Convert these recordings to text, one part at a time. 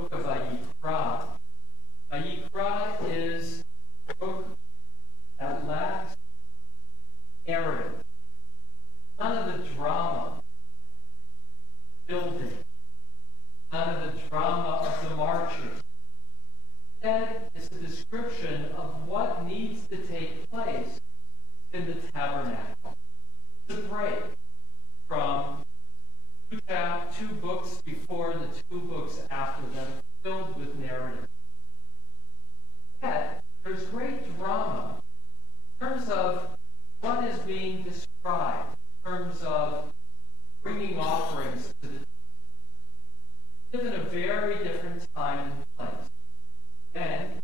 book of Vayikra. Vayikra is a book that lacks narrative. None of the drama building, none of the drama of the marching. Instead, it's a description of what needs to take place in the tabernacle. It's a break from two books before the 2 books after that are filled with narrative. Yet, there's great drama in terms of what is being described, in terms of bringing offerings to the temple. We live in a very different time and place. And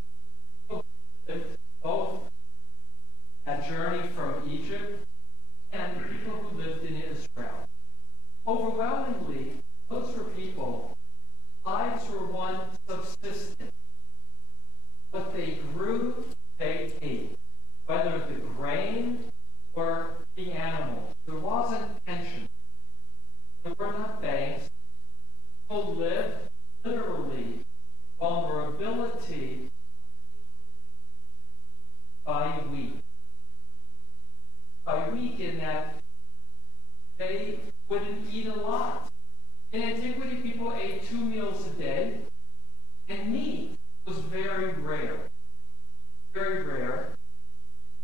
people lived both that journey from Egypt and the people who lived in Israel. Overwhelmingly, those were people, lives were one subsistent. What they grew, they ate, whether the grain or the animals. There wasn't pension. There were not banks. People lived literally vulnerability by week. By week in that they wouldn't eat a lot. In antiquity, people ate 2 meals a day, and meat was very rare. Very rare.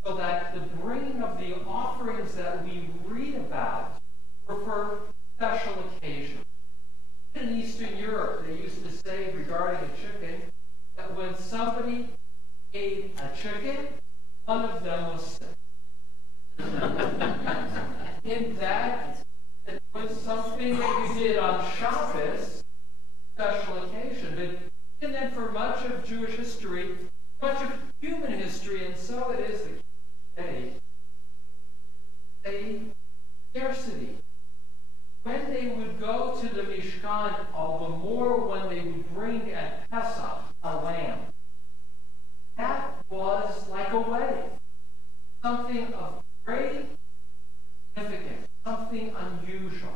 So that the bringing of the offerings that we read about were for special occasions. In Eastern Europe, they used to say regarding a chicken that when somebody ate a chicken, one of them was sick. In that, it was something that you did on Shabbos, special occasion. And then for much of Jewish history, much of human history, and so it is today, a scarcity. When they would go to the Mishkan, all the more when they would bring at Pesach a lamb, that was like a wedding, something of great significance, something unusual.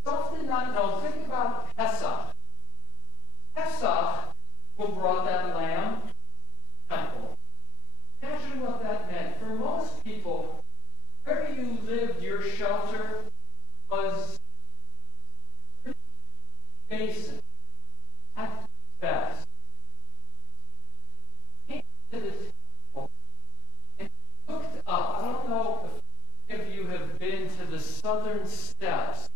It's often not known. Think about Pesach. Pesach, who brought that lamb to the temple. Imagine what that meant. For most people, where you lived, your shelter was basic at best. Came to the temple and looked up. I don't know if any of you have been to the southern steps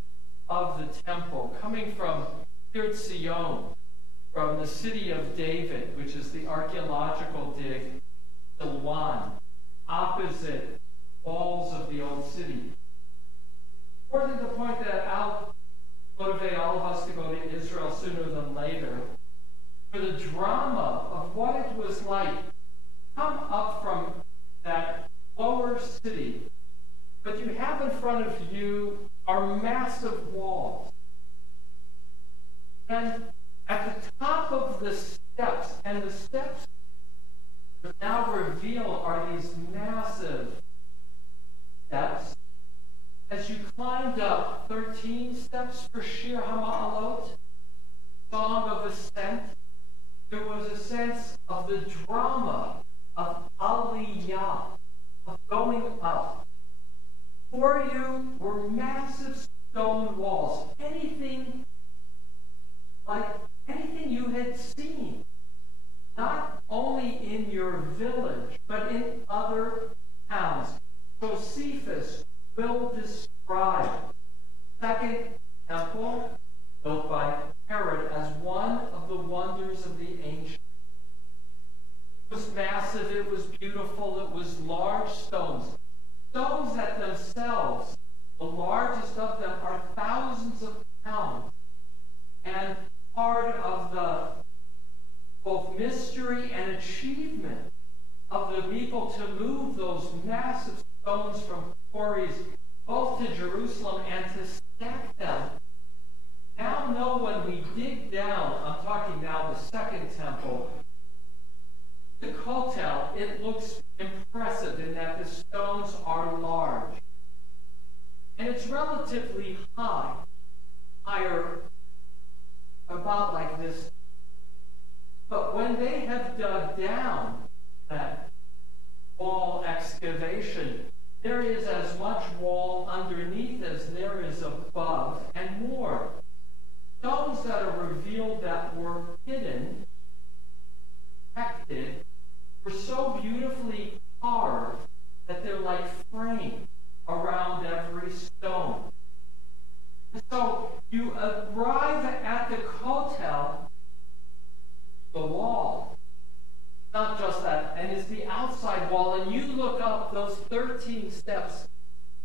of the temple, coming from Zion, from the city of David, which is the archaeological dig, Silwan, opposite walls of the old city. More than to point that out, motivate all of us to go to Israel sooner than later, for the drama of what it was like. Come up from that lower city, but you have in front of you are massive walls. And at the top of the steps, and the steps that now reveal are these massive steps. As you climbed up 13 steps for Shir HaMa'alot, Song of Ascent, there was a sense of the drama of Aliyah, of going up. For you were massive stone walls, anything like anything you had seen, not only in your village, but in other towns. Josephus will describe Second Temple, built by Herod, as one of the wonders of the ancient. It was massive, it was beautiful, it was large stones. Stones that themselves, the largest of them, are thousands of pounds. And part of the both mystery and achievement of the people to move those massive stones from quarries both to Jerusalem and to stack them. Now know when we dig down, I'm talking now the Second Temple, the Kotel, it looks impressive in that the stones are large. And it's relatively high, higher, about like this But when they have dug down that wall excavation, there is as much wall underneath as there is above, and more. Stones that are revealed that were hidden, protected, were so beautifully carved that they're like frames around every stone. And so you arrive at the kotel, the wall, not just that, and it's the outside wall, and you look up those 13 steps,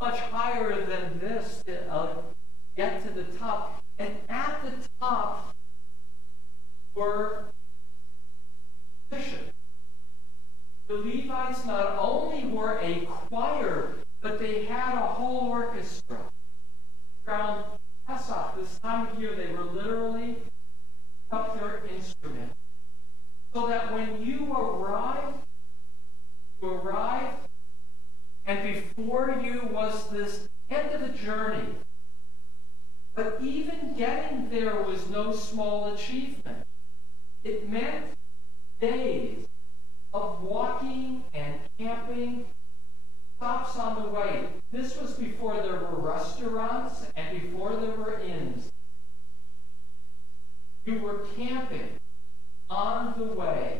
much higher than this, to get to the top. And at the top were musicians. The Levites not only were a choir, but they had a whole orchestra. Around Pesach, this time of year, they were literally up their instruments. So that when you arrived, and before you was this end of the journey. But even getting there was no small achievement. It meant days of walking and camping, stops on the way. This was before there were restaurants and before there were inns. You were camping on the way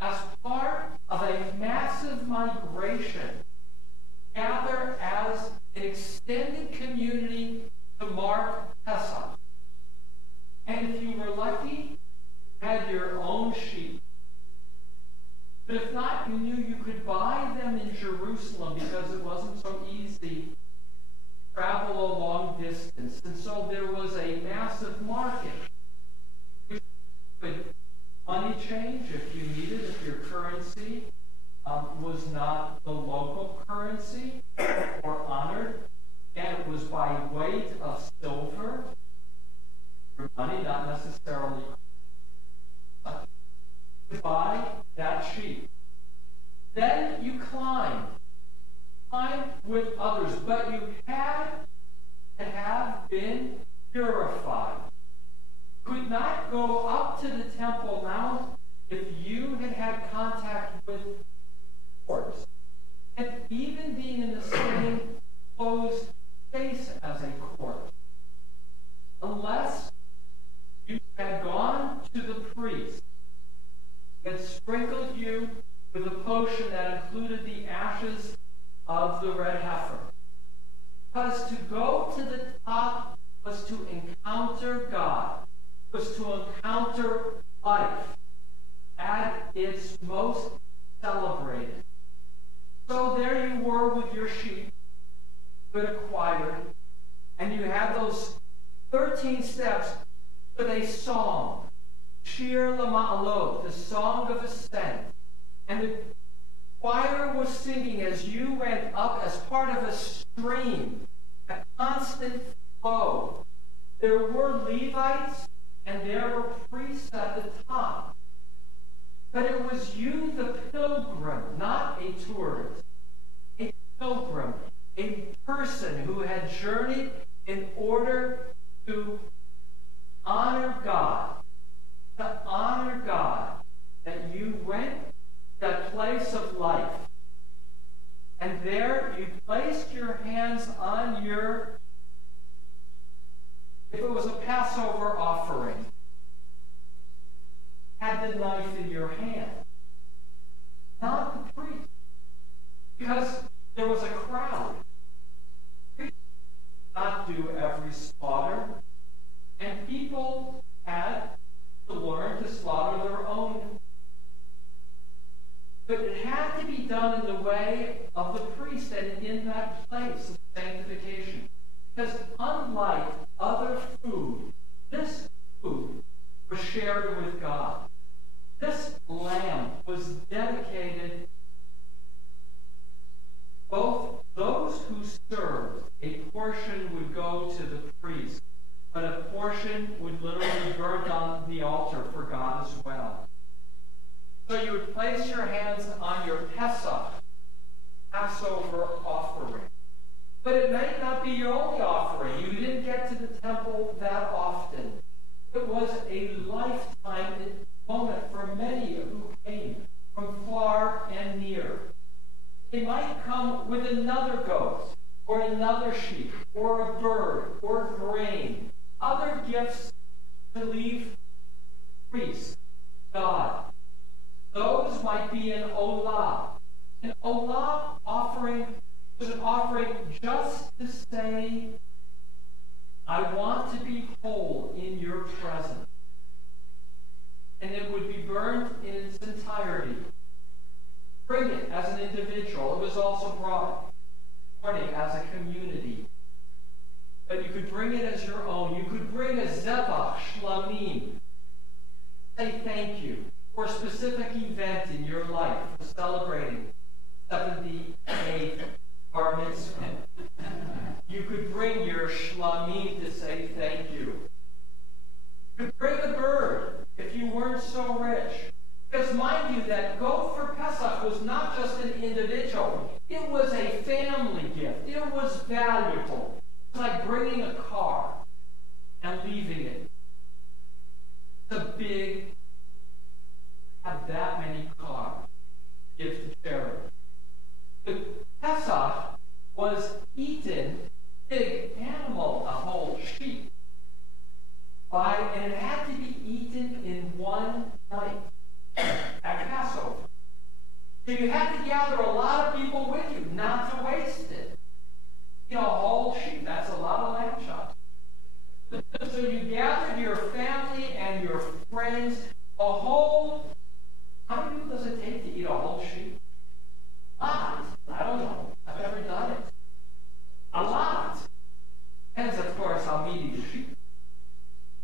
as part of a massive migration, gather as an extended community to mark Pesach. And if you were lucky, you had your own sheep. But if not, you knew you could buy them in Jerusalem because it wasn't so easy to travel a long distance. And so there was a massive market. You could money change if you needed, if your currency was not the local currency or honored. And it was by weight of silver, for money, not necessarily to buy that sheep. Then you climb with others, but you had to have been purified. Could not go up to the Temple Mount if you had had contact with corpse. And even being in the same closed space as a corpse. Unless you had gone to the priest and sprinkled you with a potion that included the ashes of the red heifer. Because to go to the top was to encounter God, was to encounter life at its most celebrated. So there you were with your sheep, good acquired, and you had those 13 steps with a song, Shir Lama'alot, the song of ascent. And the choir was singing as you went up as part of a stream, a constant flow. There were Levites and there were priests at the top. But it was you, the pilgrim, not a tourist, a pilgrim, a person who had journeyed in order to honor God, that you went to that place of life. And there you placed your hands on your, if it was a Passover offering, had the knife in your hand, not the priest, because there was a crowd. Priests did not do every slaughter, and people had to learn to slaughter their own. But it had to be done in the way of the priest and in that place of sanctification. Because unlike other food, this food was shared with God. This lamb was dedicated, both those who served, a portion would go to the priest, but a portion would literally be burnt on the altar for God as well. So you would place your hands on your Pesach, Passover offering. But it might not be your only offering. You didn't get to the temple that often. It was a lifetime moment for many another goat, or another sheep, or a bird, or grain, other gifts to leave priest, God. Those might be an olah. An olah offering was an offering just to say, I want to be whole in your presence. And it would be burned in its entirety. Bring it as an individual. It was also brought morning as a community. But you could bring it as your own. You could bring a zebach shlamim. Say thank you for a specific event in your life, for celebrating 78th bar mitzvah. You could bring your shlamim to say thank you. You could bring a bird if you weren't so rich. Because mind you, that goat for Pesach was not just an individual. It was a family gift. It was valuable. It was like bringing a car and leaving it. It's a big, have that many cars. Give to charity. The Pesach was eaten, big animal, a whole sheep, and it had to be eaten in one night at Passover. So you had to gather a lot of people with you, not to waste it. You know, a whole sheep, that's a lot of lamb chops. So you gathered your family and your friends, how many people does it take to eat a whole sheep? A lot. I don't know. I've never done it. A lot. Depends, of course, how meaty the sheep.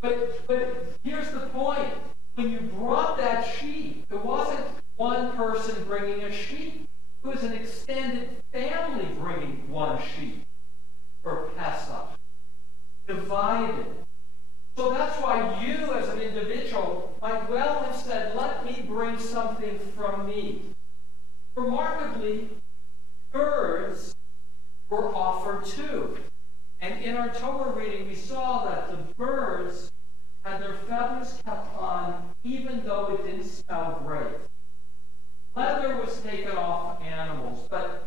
But here's the point. When you brought that sheep, it wasn't one person bringing a sheep. It was an extended family bringing one sheep for Pesach. Divided. So that's why you, as an individual, might well have said, let me bring something from me. Remarkably, birds were offered too. And in our Torah reading, we saw that the birds had their feathers kept on, even though it didn't smell great. Leather was taken off animals, but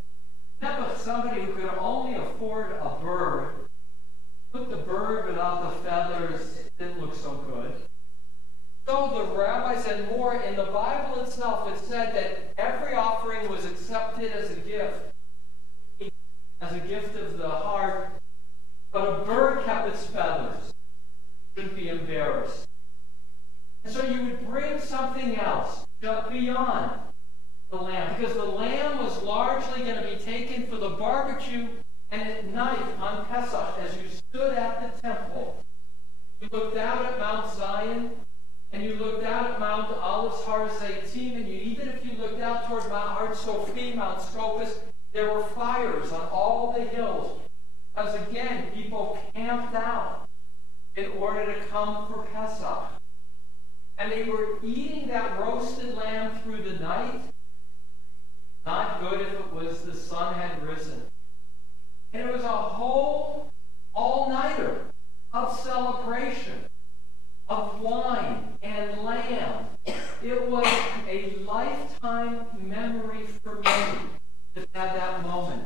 somebody who could only afford a bird, put the bird without the feathers, didn't look so good. So the rabbis and more, in the Bible itself, it said that every offering was accepted as a gift of the heart, but a bird kept its feathers. Shouldn't be embarrassed. And so you would bring something else beyond the lamb, because the lamb was largely going to be taken for the barbecue and at night on Pesach, as you stood at the temple. You looked out at Mount Zion, and you looked out at Mount Olives Har Zaitim, and even if you looked out toward Mount Har Sophim, Mount Scopus, there were fires on all the hills. Because again, people camped out in order to come for Pesach. And they were eating that roasted lamb through the night. Not good if it was the sun had risen. And it was a whole all-nighter of celebration, of wine and lamb. It was a lifetime memory for me to have that moment.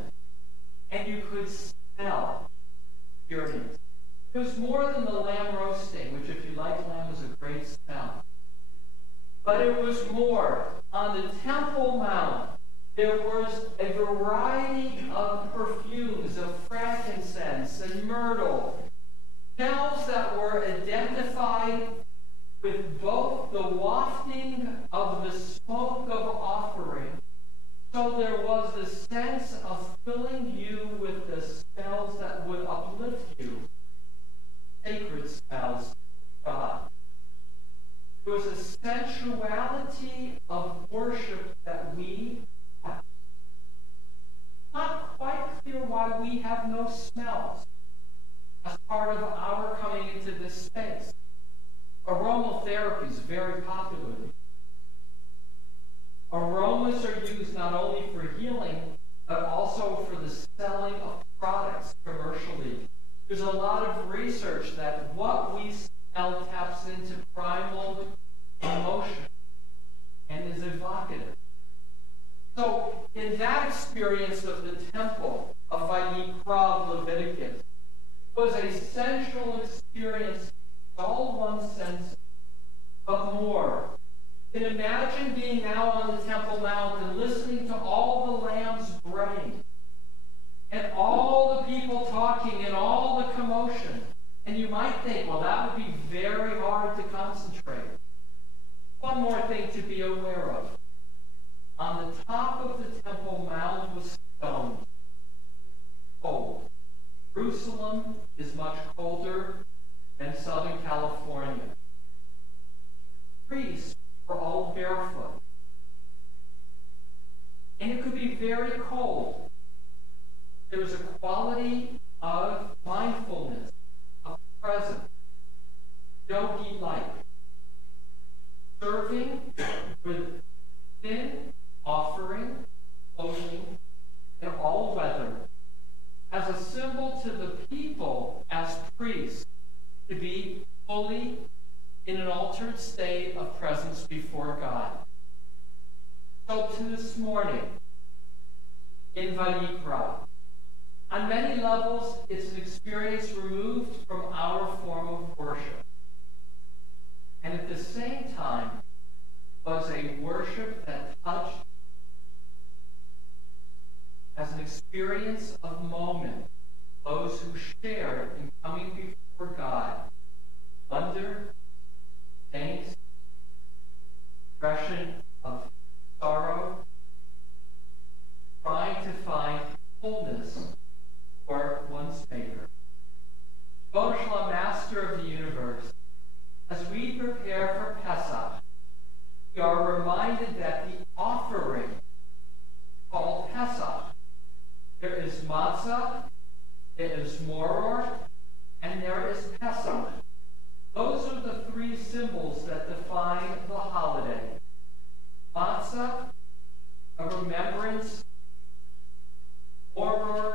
And you could smell experience. It was more than the lamb roasting, which if you like lamb is a great smell. But it was more. On the Temple Mount, there was a variety of perfumes, of frankincense and myrtle, smells that were identified with both the wafting of the smoke of offering. So there was the sense of filling you with the smells that would uplift you, sacred smells of God. There was a sensuality of worship that we have. Not quite clear why we have no smells as part of our coming into this space. Aromatherapy is very popular. Aromas are used not only for healing, but also for the selling of products commercially. There's a lot of research that what we smell taps into primal emotion and is evocative. So in that experience of the temple of Vayikra of Leviticus was a sensual experience in all one's senses, but more. You can imagine being now on the Temple Mount and listening to all the lambs braying, and all the people talking, and all the commotion. And you might think, well, that would be very hard to concentrate. One more thing to be aware of. On the top of the Temple Mount was stone. Cold. Jerusalem is much colder than Southern California. Priests were all barefoot. And it could be very cold. There was a quality of mindfulness, of presence, yogi-like. Serving with thin offering, clothing, in all weather, as a symbol to the people as priests to be fully in an altered state of presence before God. So to this morning, in Vayikra, on many levels, it's an experience removed from our form of worship. And at the same time, was a worship that touched as an experience of moment those who shared in coming before God, wonder, thanks, expression of sorrow, trying to find wholeness for one's Maker. Boshla, Master of the universe, as we prepare for Pesach, we are reminded that the offering called Pesach, there is matzah, there is moror, and there is Pesach. Those are the three symbols that define the holiday. Matzah, a remembrance, moror,